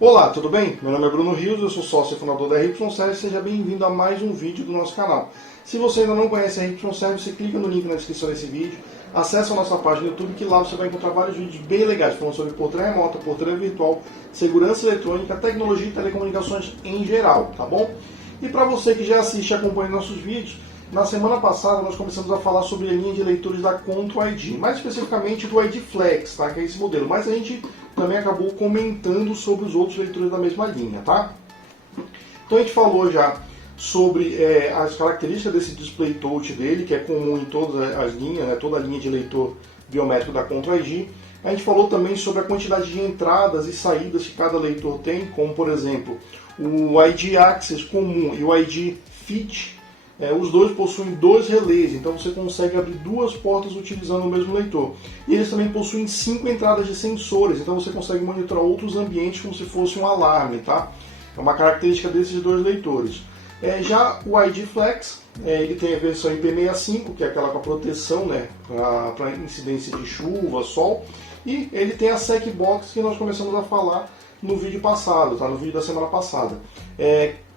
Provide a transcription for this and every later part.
Olá, tudo bem? Meu nome é Bruno Rios, eu sou sócio e fundador da RY Service, seja bem-vindo a mais um vídeo do nosso canal. Se você ainda não conhece a RY Service, você clica no link na descrição desse vídeo, acessa a nossa página no YouTube, que lá você vai encontrar vários vídeos bem legais, falando sobre portaria remota, portaria virtual, segurança eletrônica, tecnologia e telecomunicações em geral, tá bom? E para você que já assiste e acompanha nossos vídeos, na semana passada nós começamos a falar sobre a linha de leitores da Control ID, mais especificamente do ID Flex, tá? Que é esse modelo, mas a gente também acabou comentando sobre os outros leitores da mesma linha, tá? Então a gente falou já sobre as características desse display touch dele, que é comum em todas as linhas, né? Toda a linha de leitor biométrico da Control ID. A gente falou também sobre a quantidade de entradas e saídas que cada leitor tem, como por exemplo o ID Access comum e o ID Fit. Os dois possuem dois relés, então você consegue abrir duas portas utilizando o mesmo leitor. E eles também possuem 5 entradas de sensores, então você consegue monitorar outros ambientes como se fosse um alarme, tá? É uma característica desses dois leitores. Já o ID Flex, ele tem a versão IP65, que é aquela com a proteção, né, para incidência de chuva, sol, e ele tem a SecBox que nós começamos a falar no vídeo passado, tá? No vídeo da semana passada.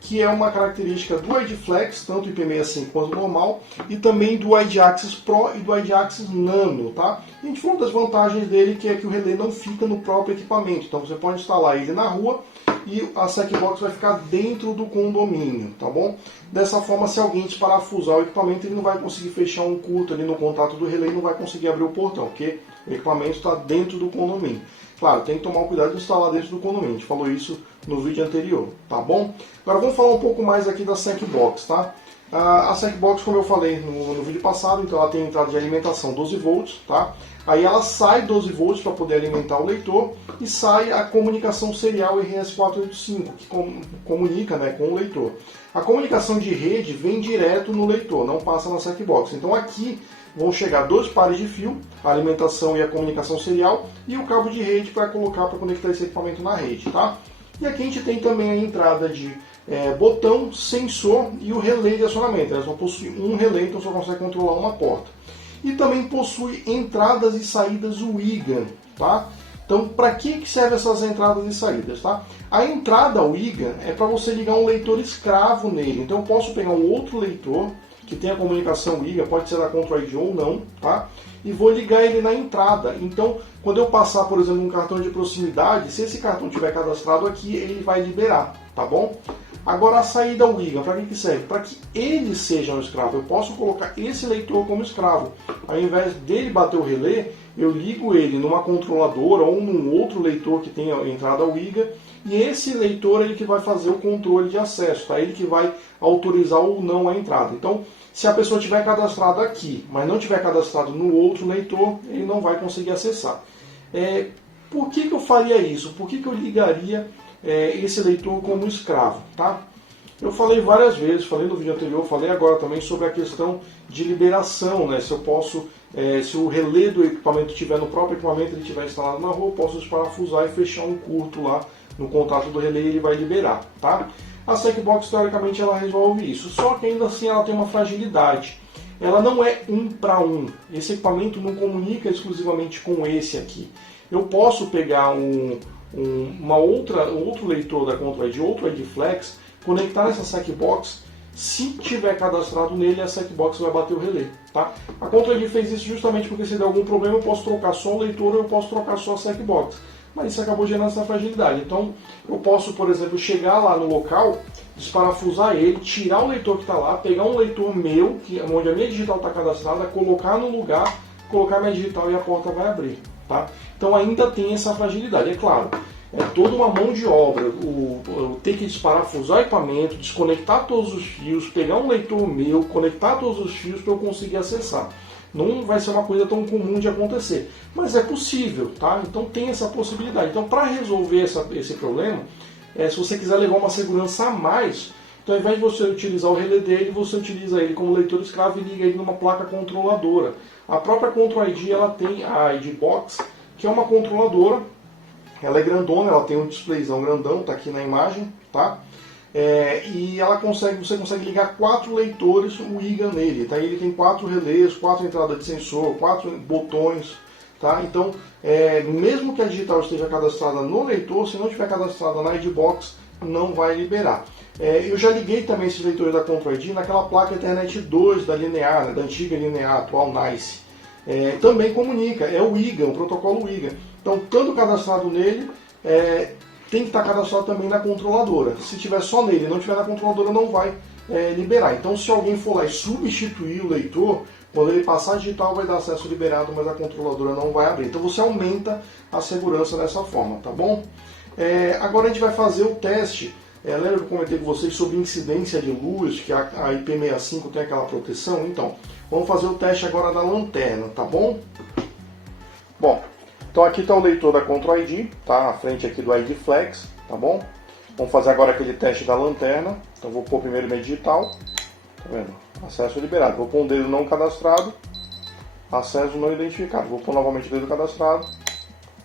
Que é uma característica do ID Flex, tanto IP65 quanto normal, e também do ID Access Pro e do ID Access Nano, tá? A gente falou das vantagens dele, que é que o relé não fica no próprio equipamento, então você pode instalar ele na rua e a SecBox vai ficar dentro do condomínio, tá bom? Dessa forma, se alguém desparafusar o equipamento, ele não vai conseguir fechar um curto ali no contato do relé e não vai conseguir abrir o portão, porque o equipamento está dentro do condomínio. Claro, tem que tomar o cuidado de instalar dentro do condomínio, a gente falou isso no vídeo anterior, tá bom? Agora vamos falar um pouco mais aqui da SecBox, tá? A SecBox, como eu falei no vídeo passado, então ela tem entrada de alimentação 12 volts, tá? Aí ela sai 12 volts para poder alimentar o leitor e sai a comunicação serial RS485, que comunica, né, com o leitor. A comunicação de rede vem direto no leitor, não passa na SecBox. Então aqui vão chegar 2 pares de fio, a alimentação e a comunicação serial, e o cabo de rede para colocar para conectar esse equipamento na rede, tá? E aqui a gente tem também a entrada de botão, sensor e o relé de acionamento. Ela só possui um relé, então só consegue controlar uma porta. E também possui entradas e saídas WIGA, tá? Então, para que servem essas entradas e saídas, tá? A entrada WIGA é para você ligar um leitor escravo nele. Então, eu posso pegar um outro leitor que tem a comunicação WIGA, pode ser da Control ID ou não, tá? E vou ligar ele na entrada. Então, quando eu passar, por exemplo, um cartão de proximidade, se esse cartão tiver cadastrado aqui, ele vai liberar, tá bom? Agora a saída WIGA, para que serve? Para que ele seja um escravo. Eu posso colocar esse leitor como escravo. Ao invés dele bater o relé, eu ligo ele numa controladora ou num outro leitor que tenha entrada WIGA, e esse leitor é ele que vai fazer o controle de acesso, tá? Ele que vai autorizar ou não a entrada. Então, se a pessoa tiver cadastrado aqui, mas não tiver cadastrado no outro leitor, ele não vai conseguir acessar. Por que eu faria isso? Por que eu ligaria esse leitor como escravo, tá? Eu falei várias vezes, falei no vídeo anterior, falei agora também sobre a questão de liberação, né? Se eu posso, se o relé do equipamento estiver no próprio equipamento, ele estiver instalado na rua, eu posso desparafusar e fechar um curto lá no contato do relé e ele vai liberar, tá? A SecBox, teoricamente, ela resolve isso, só que ainda assim ela tem uma fragilidade. Ela não é 1 para 1. Esse equipamento não comunica exclusivamente com esse aqui. Eu posso pegar outro leitor da Control ID, outro ID Flex, conectar nessa SecBox. Se tiver cadastrado nele, a SecBox vai bater o relé, tá? A Control ID fez isso justamente porque se der algum problema eu posso trocar só o leitor ou eu posso trocar só a SecBox. Mas isso acabou gerando essa fragilidade. Então eu posso, por exemplo, chegar lá no local, desparafusar ele, tirar o leitor que está lá, pegar um leitor meu, onde a minha digital está cadastrada, colocar no lugar, colocar minha digital e a porta vai abrir, tá? Então ainda tem essa fragilidade, é claro. É toda uma mão de obra, eu ter que desparafusar o equipamento, desconectar todos os fios, pegar um leitor meu, conectar todos os fios para eu conseguir acessar. Não vai ser uma coisa tão comum de acontecer, mas é possível, tá? Então tem essa possibilidade. Então, para resolver esse problema, se você quiser levar uma segurança a mais, então ao invés de você utilizar o relé dele, você utiliza ele como leitor escravo e liga ele numa placa controladora. A própria Control ID, ela tem a ID Box, que é uma controladora. Ela é grandona, ela tem um displayzão grandão, tá aqui na imagem, tá? E você consegue ligar 4 leitores WIGA nele, tá? Ele tem 4 relés, 4 entradas de sensor, 4 botões, Tá? Então, mesmo que a digital esteja cadastrada no leitor, se não estiver cadastrada na Edbox, não vai liberar. Eu já liguei também esses leitores da ControlID naquela placa Ethernet 2 da Linear, né, da antiga Linear, atual NICE. Também comunica, é o IGA, o protocolo IGA. Então, estando cadastrado nele, tem que estar cadastrado também na controladora. Se tiver só nele e não tiver na controladora, não vai liberar. Então, se alguém for lá e substituir o leitor, quando ele passar a digital vai dar acesso liberado, mas a controladora não vai abrir. Então você aumenta a segurança dessa forma, tá bom? Agora a gente vai fazer o teste. Lembra que eu comentei com vocês sobre incidência de luz, que a IP65 tem aquela proteção? Então, vamos fazer o teste agora da lanterna, tá bom? Bom, então aqui está o leitor da ControlID, tá? À frente aqui do ID Flex, tá bom? Vamos fazer agora aquele teste da lanterna. Então vou pôr primeiro meio digital, tá vendo? Acesso liberado. Vou pôr um dedo não cadastrado, acesso não identificado. Vou pôr novamente o dedo cadastrado,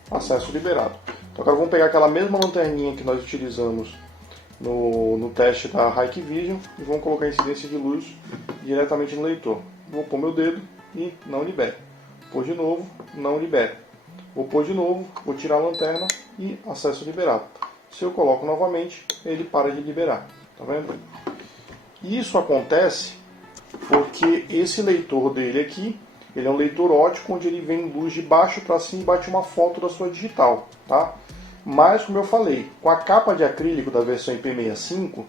acesso liberado. Então agora vamos pegar aquela mesma lanterninha que nós utilizamos no teste da Hikvision e vamos colocar a incidência de luz diretamente no leitor. Vou pôr meu dedo e não libera. Pôr de novo, não libera. Vou pôr de novo, vou tirar a lanterna e acesso liberado. Se eu coloco novamente, ele para de liberar. Tá vendo? Isso acontece porque esse leitor dele aqui, ele é um leitor óptico onde ele vem luz de baixo para cima e bate uma foto da sua digital, tá? Mas, como eu falei, com a capa de acrílico da versão IP65,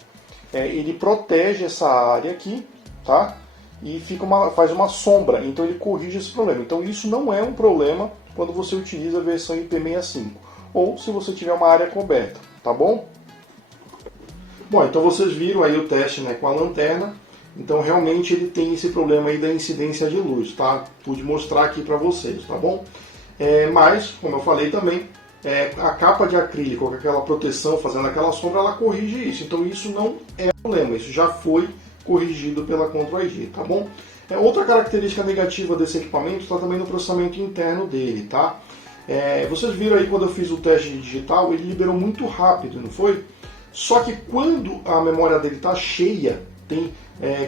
ele protege essa área aqui, tá? E faz uma sombra, então ele corrige esse problema. Então isso não é um problema quando você utiliza a versão IP65, ou se você tiver uma área coberta, tá bom? Bom, então vocês viram aí o teste, né, com a lanterna. Então realmente ele tem esse problema aí da incidência de luz, tá? Pude mostrar aqui para vocês, tá bom? Mas, como eu falei também, a capa de acrílico com aquela proteção, fazendo aquela sombra, ela corrige isso. Então isso não é problema, isso já foi corrigido pela ControlID, tá bom? Outra característica negativa desse equipamento está também no processamento interno dele, tá? Vocês viram aí quando eu fiz o teste de digital, ele liberou muito rápido, não foi? Só que quando a memória dele está cheia, tem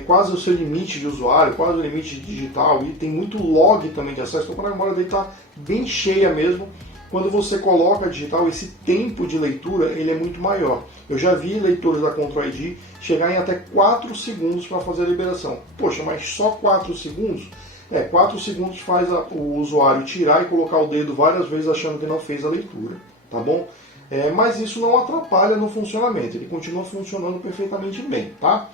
quase o seu limite de usuário, quase o limite de digital, e tem muito log também de acesso, então quando a memória dele está bem cheia mesmo, quando você coloca digital, esse tempo de leitura ele é muito maior. Eu já vi leitores da ControlID chegar em até 4 segundos para fazer a liberação. Poxa, mas só 4 segundos? 4 segundos faz o usuário tirar e colocar o dedo várias vezes achando que não fez a leitura, tá bom? Mas isso não atrapalha no funcionamento, ele continua funcionando perfeitamente bem, tá?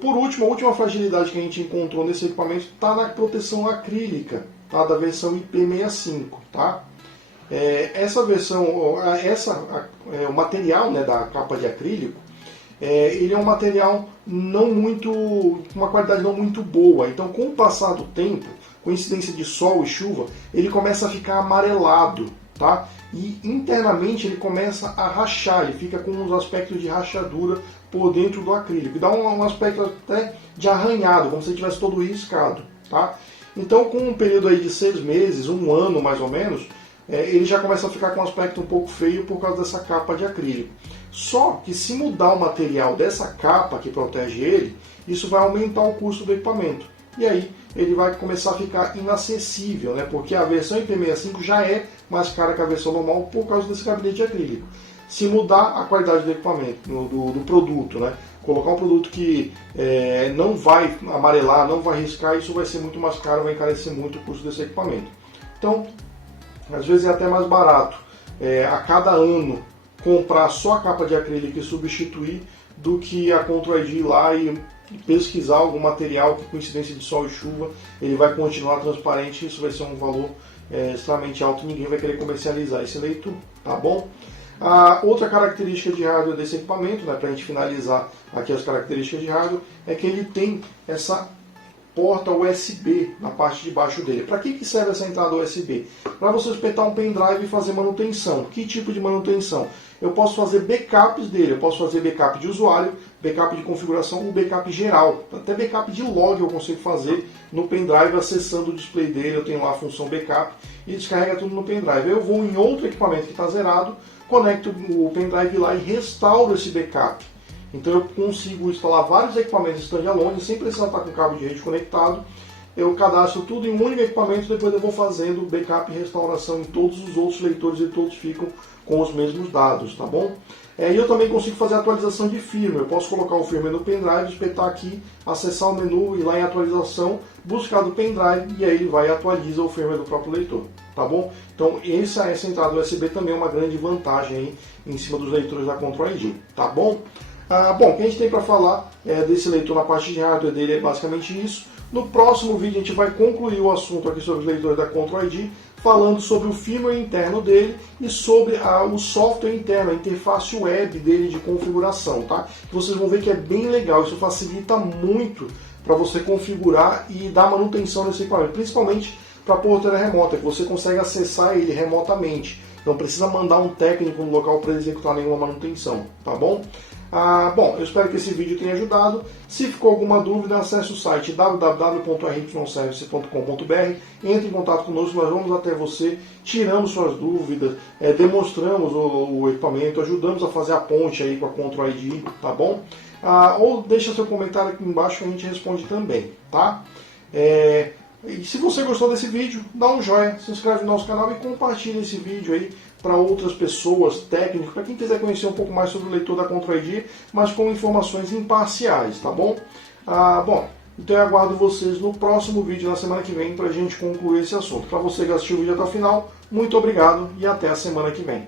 Por último, a última fragilidade que a gente encontrou nesse equipamento está na proteção acrílica, tá? Da versão IP65, tá? Essa versão, o material, né, da capa de acrílico, ele é um material uma qualidade não muito boa. Então, com o passar do tempo, com incidência de sol e chuva, ele começa a ficar amarelado, tá? E internamente ele começa a rachar, ele fica com uns aspectos de rachadura por dentro do acrílico. Dá um aspecto até de arranhado, como se ele tivesse todo riscado, tá? Então, com um período aí de 6 meses, 1 ano mais ou menos, ele já começa a ficar com um aspecto um pouco feio por causa dessa capa de acrílico. Só que se mudar o material dessa capa que protege ele, isso vai aumentar o custo do equipamento. E aí ele vai começar a ficar inacessível, né? Porque a versão IP65 já é mais cara que a versão normal por causa desse gabinete de acrílico. Se mudar a qualidade do equipamento, do produto, né? Colocar um produto que não vai amarelar, não vai riscar, isso vai ser muito mais caro, vai encarecer muito o custo desse equipamento. Então, às vezes é até mais barato a cada ano comprar só a capa de acrílico e substituir do que a ControlID ir lá e pesquisar algum material que com incidência de sol e chuva ele vai continuar transparente, isso vai ser um valor extremamente alto, ninguém vai querer comercializar esse leitor, tá bom? A outra característica de hardware desse equipamento, né, para a gente finalizar aqui as características de hardware, é que ele tem essa porta USB na parte de baixo dele. Para que serve essa entrada USB? Para você espetar um pendrive e fazer manutenção. Que tipo de manutenção? Eu posso fazer backups dele, eu posso fazer backup de usuário, backup de configuração ou backup geral. Até backup de log eu consigo fazer no pendrive acessando o display dele, eu tenho lá a função backup e descarrega tudo no pendrive. Eu vou em outro equipamento que está zerado, conecto o pendrive lá e restauro esse backup. Então eu consigo instalar vários equipamentos standalone sem precisar estar com o cabo de rede conectado eu cadastro tudo em um único equipamento, depois eu vou fazendo backup e restauração em todos os outros leitores e todos ficam com os mesmos dados, tá bom? E eu também consigo fazer atualização de firmware. Eu posso colocar o firmware no pendrive, espetar aqui, acessar o menu, ir lá em atualização, buscar do pendrive e aí ele vai e atualiza o firmware do próprio leitor, tá bom? Então essa entrada USB também é uma grande vantagem aí em cima dos leitores da Control ID, tá bom? Bom, o que a gente tem para falar desse leitor na parte de hardware dele é basicamente isso. No próximo vídeo a gente vai concluir o assunto aqui sobre os leitores da Control ID, falando sobre o firmware interno dele e sobre o software interno, a interface web dele de configuração, tá? Vocês vão ver que é bem legal, isso facilita muito para você configurar e dar manutenção nesse equipamento, principalmente para a porteira remota, que você consegue acessar ele remotamente. Não precisa mandar um técnico no local para executar nenhuma manutenção, tá bom? Bom, eu espero que esse vídeo tenha ajudado. Se ficou alguma dúvida, acesse o site www.rhyservice.com.br, entre em contato conosco, nós vamos até você, tiramos suas dúvidas, demonstramos o equipamento, ajudamos a fazer a ponte aí com a Control ID, tá bom? Ou deixa seu comentário aqui embaixo que a gente responde também, tá? E se você gostou desse vídeo, dá um joinha, se inscreve no nosso canal e compartilha esse vídeo aí para outras pessoas, técnicos, para quem quiser conhecer um pouco mais sobre o leitor da Control ID, mas com informações imparciais, tá bom? Bom, então eu aguardo vocês no próximo vídeo, na semana que vem, para a gente concluir esse assunto. Para você que assistiu o vídeo até o final, muito obrigado e até a semana que vem.